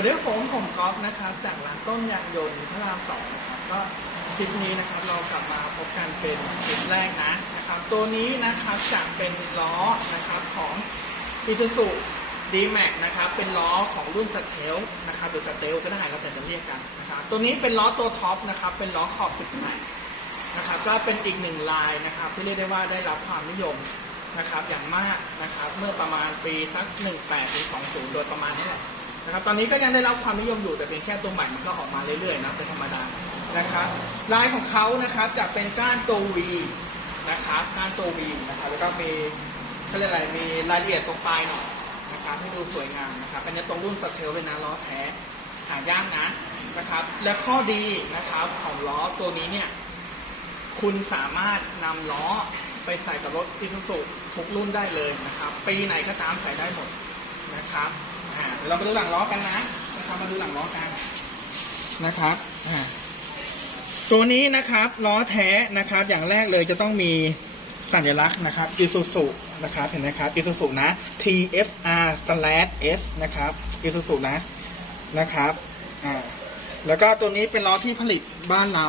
วัสดีครับผมผมก๊อฟนะครับ จากร้านต้นยางยนต์พระรามสองนะครับก็คลิปนี้นะครับเรากลับมาพบกันเป็นคลิปแรกนะนะครับ ตัวนี้นะครับจะเป็นล้อนะครับของ Isuzu D-Max นะครับเป็นล้อของรุ่นสเตลนะครับหรือสเตลก็ได้แล้วแต่จะเรียกกันนะครับตัวนี้เป็นล้อตัวท็อปนะครับเป็นล้อขอบ18นะครับก็เป็นอีกหนึ่งลายนะครับที่เรียกได้ว่าได้รับความนิยมนะครับอย่างมากนะครับเมื่อประมาณปีสัก 18ถึง20 โดยประมาณนี้แหละ นะครับตอนนี้ก็ยังได้รับความนิยมอยู่แต่เพียงแค่ตัวใหม่มันก็ออกมาเรื่อยๆนะเป็นธรรมดานะครับลายของเขานะครับจะเป็นก้านตัว V นะครับก้านตัว V นะครับแล้วก็มีเขาเรียกอะไรมีรายละเอียดตรงปลายหน่อยนะครับให้ดูสวยงามนะครับอันนี้ตรงรุ่นสเทลเลยนะล้อแท้หายากนะนะครับ และข้อดีนะครับของล้อตัวนี้เนี่ยคุณสามารถนำล้อไปใส่กับรถอิซูซุทุกรุ่นได้เลยนะครับ ปีไหนก็ตามใส่ได้หมดนะครับ เดี๋ยวเรามาดูหลังล้อกันนะนะครับมาดูหลังล้อกันนะครับอ่าตัวนี้นะครับล้อแท้นะครับ อย่างแรกเลยจะต้องมีสัญลักษณ์นะครับอิซูซุนะครับเห็นไหมครับอิซูซุนะ TFR slash S นะครับอิซูซุนะนะครับอ่าแล้วก็ตัวนี้เป็นล้อที่ผลิตบ้านเรา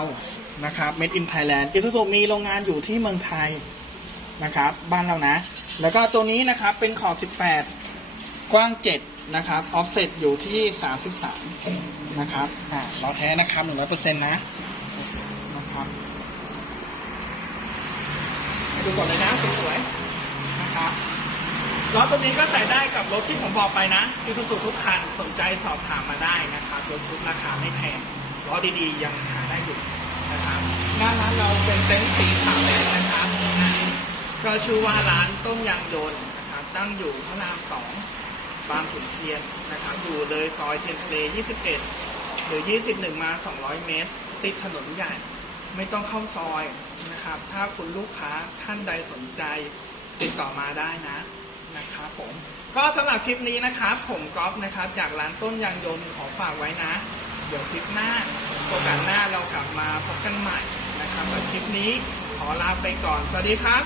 นะครับ Made in Thailand อิซูซุมีโรงงานอยู่ที่เมืองไทยนะครับ บ้านเรานะ แล้วก็ตัวนี้นะครับเป็นขอบ 18 กว้าง 7 นะครับ offset อยู่ที่ 33 นะครับอ่าล้อแท้นะครับ100%นะนะครับดูก่อนเลยนะสวยๆนะครับล้อตัวนี้ก็ใส่ได้กับรถที่ผมบอกไปนะอีซูซูทุกคันสนใจสอบถามมาได้นะครับรถชุดราคาไม่แพงล้อดีๆ ยังหาได้อยู่นะครับหน้าร้านเราเป็นเต็นท์สีขาวแดงนะครับอ่าก็ชื่อว่าร้านต้มยางยนนะครับตั้งอยู่พระรามสอง บางขุนเทียนนะครับอยู่เลยซอยเทียนทะเล 21 หรือ 21 มา 200 เมตร ติดถนนใหญ่ ไม่ต้องเข้าซอยนะครับ ถ้าคุณลูกค้าท่านใดสนใจติดต่อมาได้นะนะครับผม ก็สำหรับคลิปนี้นะครับ ผมก๊อฟนะครับ จากร้านต้นยางยนต์ขอฝากไว้นะ เดี๋ยวคลิปหน้าโอกาสหน้าเรากลับมาพบกันใหม่นะครับแล้วคลิปนี้ขอลาไปก่อน สวัสดีครับ